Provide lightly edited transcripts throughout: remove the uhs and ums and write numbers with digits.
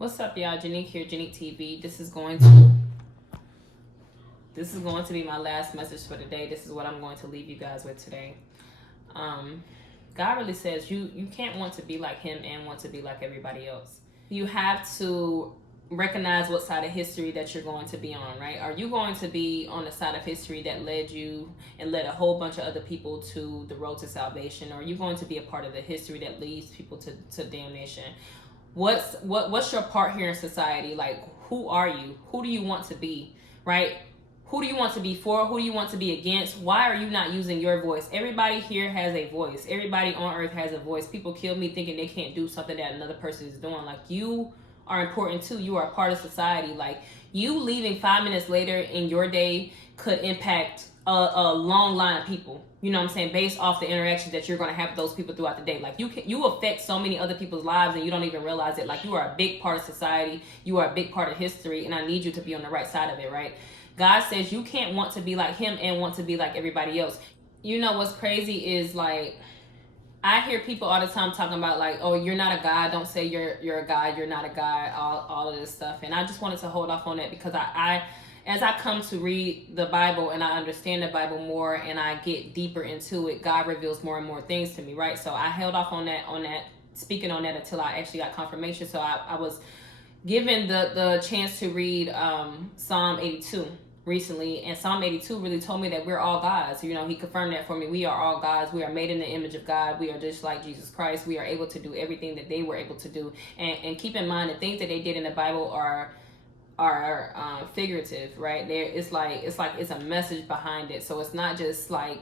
What's up, y'all? Janique here, Janique TV. This is going to be my last message for today. This is what I'm going to leave you guys with today. God really says you can't want to be like him and want to be like everybody else. You have to recognize what side of history that you're going to be on, right? Are you going to be on the side of history that led you and led a whole bunch of other people to the road to salvation? Or are you going to be a part of the history that leads people to damnation? What's your part here in society? Like, who are you? Who do you want to be, right? Who do you want to be for? Who do you want to be against? Why are you not using your voice? Everybody here has a voice. Everybody on earth has a voice. People kill me thinking they can't do something that another person is doing. Like, you are important too. You are a part of society. Like, you leaving 5 minutes later in your day could impact a long line of people. You know what I'm saying? Based off the interactions that you're going to have with those people throughout the day. Like, you affect so many other people's lives and you don't even realize it. Like, you are a big part of society. You are a big part of history, and I need you to be on the right side of it, right? God says you can't want to be like him and want to be like everybody else. You know what's crazy is, like, I hear people all the time talking about, like, oh, you're not a guy. Don't say you're a guy. You're not a guy. All of this stuff. And I just wanted to hold off on that because I as I come to read the Bible and I understand the Bible more and I get deeper into it, God reveals more and more things to me, right? So I held off on that, speaking on that until I actually got confirmation. So I was given the chance to read Psalm 82 recently, and Psalm 82 really told me that we're all gods. You know, he confirmed that for me. We are all gods. We are made in the image of God. We are just like Jesus Christ. We are able to do everything that they were able to do. And keep in mind, the things that they did in the Bible are figurative, right? It's a message behind it. So it's not just like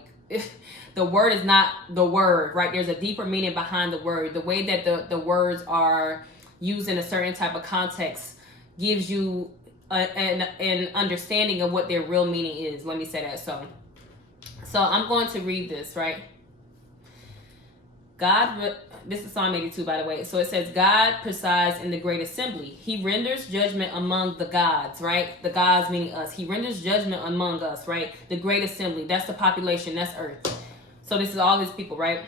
the word is not the word, right? There's a deeper meaning behind the word. The way that the words are used in a certain type of context gives you an understanding of what their real meaning is. Let me say that. So I'm going to read this, right? This is Psalm 82, by the way. So it says, God presides in the great assembly. He renders judgment among the gods, right? The gods meaning us. He renders judgment among us, right? The great assembly. That's the population. That's earth. So this is all these people, right?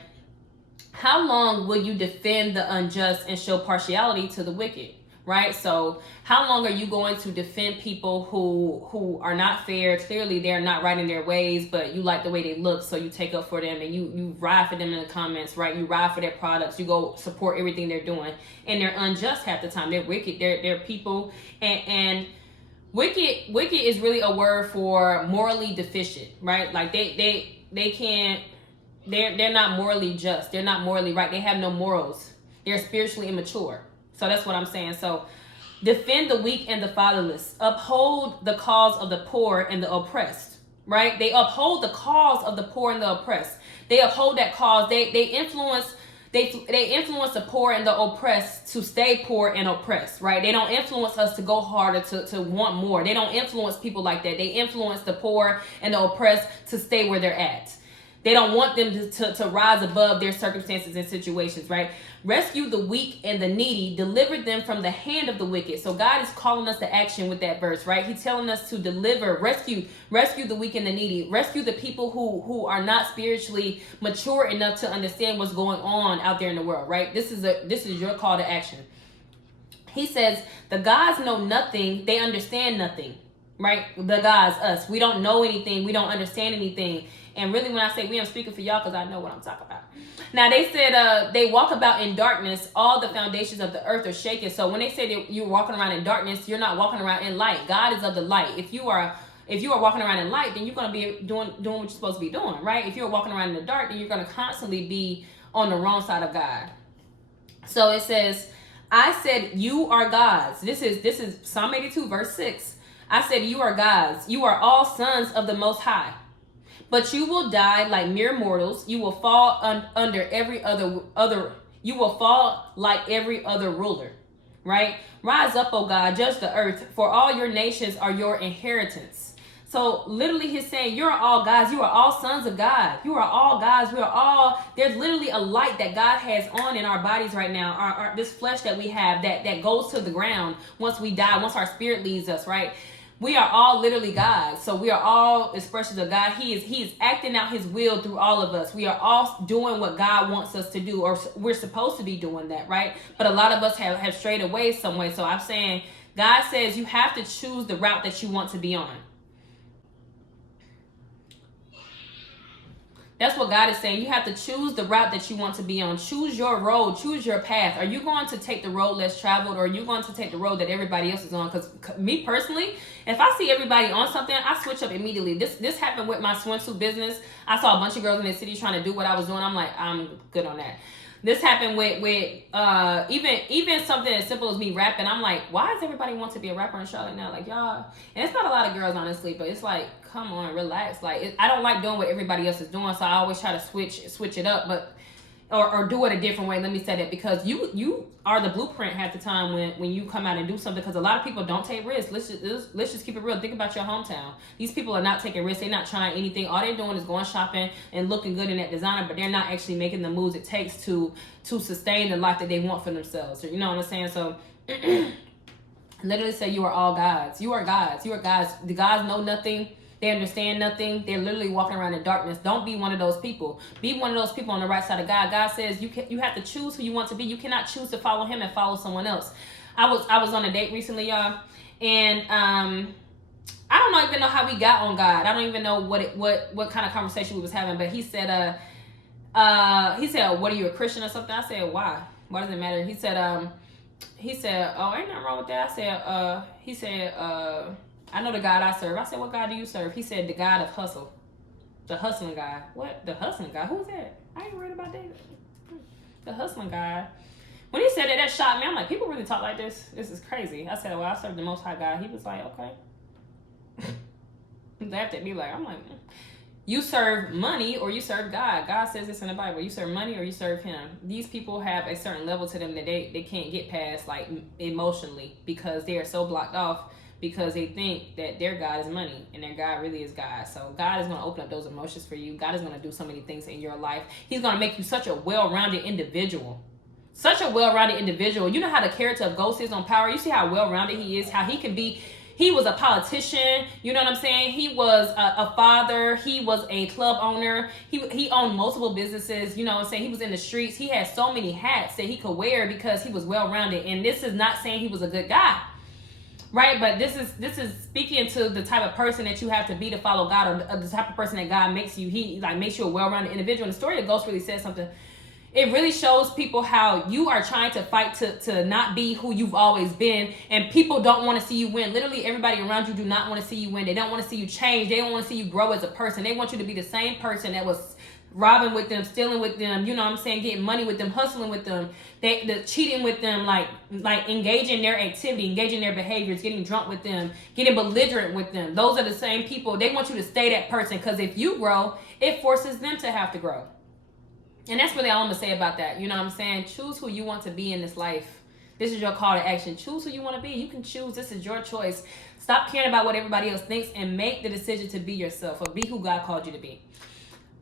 How long will you defend the unjust and show partiality to the wicked? Right? So how long are you going to defend people who are not fair? Clearly they're not right in their ways, but you like the way they look, so you take up for them and you ride for them in the comments, right? You ride for their products, you go support everything they're doing, and they're unjust half the time. They're wicked. They're people, and wicked is really a word for morally deficient, right? Like they can't, they're not morally just. They're not morally right. They have no morals. They're spiritually immature. So that's what I'm saying. So defend the weak and the fatherless. Uphold the cause of the poor and the oppressed, right? They uphold the cause of the poor and the oppressed. They uphold that cause. They influence the poor and the oppressed to stay poor and oppressed, right? They don't influence us to go harder, to want more. They don't influence people like that. They influence the poor and the oppressed to stay where they're at. They don't want them to rise above their circumstances and situations, right? Rescue the weak and the needy, deliver them from the hand of the wicked. So God is calling us to action with that verse, right? He's telling us to deliver, rescue the weak and the needy, rescue the people who are not spiritually mature enough to understand what's going on out there in the world, right? This is your call to action. He says, the gods know nothing, they understand nothing, right? The gods, us, we don't know anything, we don't understand anything. And really, when I say we, I'm speaking for y'all because I know what I'm talking about. Now, they said they walk about in darkness. All the foundations of the earth are shaken. So when they say that you're walking around in darkness, you're not walking around in light. God is of the light. If you are walking around in light, then you're going to be doing what you're supposed to be doing, right? If you're walking around in the dark, then you're going to constantly be on the wrong side of God. So it says, I said, you are gods. This is Psalm 82, verse 6. I said, you are gods. You are all sons of the Most High. But you will die like mere mortals. You will fall under every other. You will fall like every other ruler, right? Rise up, O God, judge the earth, for all your nations are your inheritance. So literally, he's saying, you're all gods. You are all sons of God. You are all gods. We are all. There's literally a light that God has on in our bodies right now. Our this flesh that we have that goes to the ground once we die. Once our spirit leaves us, right? We are all literally God. So we are all expressions of God. He is acting out his will through all of us. We are all doing what God wants us to do, or we're supposed to be doing that, right? But a lot of us have strayed away some way. So I'm saying God says you have to choose the route that you want to be on. That's what God is saying. You have to choose the route that you want to be on. Choose your road. Choose your path. Are you going to take the road less traveled, or are you going to take the road that everybody else is on? Because me personally, if I see everybody on something, I switch up immediately. This happened with my swimsuit business. I saw a bunch of girls in the city trying to do what I was doing. I'm like, I'm good on that. This happened with even something as simple as me rapping. I'm like, why does everybody want to be a rapper in Charlotte now? Like, y'all, and it's not a lot of girls honestly, but it's like, come on, relax. Like, I don't like doing what everybody else is doing, so I always try to switch it up, but or do it a different way. Let me say that, because you are the blueprint half the time when you come out and do something, because a lot of people don't take risks. Let's just keep it real. Think about your hometown. These people are not taking risks. They're not trying anything. All they're doing is going shopping and looking good in that designer, but they're not actually making the moves it takes to sustain the life that they want for themselves. You know what I'm saying? So literally say you are all gods. You are gods. You are gods. The gods know nothing. They understand nothing. They're literally walking around in darkness. Don't be one of those people. Be one of those people on the right side of God. God says you have to choose who you want to be. You cannot choose to follow him and follow someone else. I was on a date recently, y'all, and I don't even know how we got on God. I don't even know what kind of conversation we was having. But he said, what, are you a Christian or something? I said, why? Why does it matter? He said, oh, ain't nothing wrong with that. I said, I know the God I serve. I said, what God do you serve? He said, the God of hustle. The hustling God. What? The hustling God? Who's that? I ain't worried about that. The hustling God. When he said that shocked me. I'm like, people really talk like this? This is crazy. I said, well, I serve the Most High God. He was like, okay. He laughed at me like, I'm like, you serve money or you serve God. God says this in the Bible. You serve money or you serve him. These people have a certain level to them that they can't get past, like, emotionally, because they are so blocked off, because they think that their God is money and their God really is God. So God is going to open up those emotions for you. God is going to do so many things in your life. He's going to make you such a well-rounded individual. Such a well-rounded individual. You know how the character of Ghost is on Power? You see how well-rounded he is, how he can be. He was a politician, you know what I'm saying? He was a father. He was a club owner. He owned multiple businesses, you know what I'm saying? He was in the streets. He had so many hats that he could wear because he was well-rounded. And this is not saying he was a good guy. Right, but this is speaking to the type of person that you have to be to follow God, or the type of person that God makes you. He makes you a well-rounded individual. And the story of Ghost really says something. It really shows people how you are trying to fight to not be who you've always been, and people don't want to see you win. Literally, everybody around you do not want to see you win. They don't want to see you change. They don't want to see you grow as a person. They want you to be the same person that was robbing with them, stealing with them, you know what I'm saying, getting money with them, hustling with them, the cheating with them, like engaging their activity, engaging their behaviors, getting drunk with them, getting belligerent with them. Those are the same people. They want you to stay that person, because if you grow, it forces them to have to grow. And that's really all I'm going to say about that. You know what I'm saying? Choose who you want to be in this life. This is your call to action. Choose who you want to be. You can choose. This is your choice. Stop caring about what everybody else thinks and make the decision to be yourself, or be who God called you to be.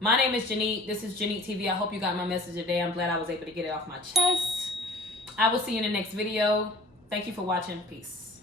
My name is Janique. This is Janique TV. I hope you got my message today. I'm glad I was able to get it off my chest. I will see you in the next video. Thank you for watching. Peace.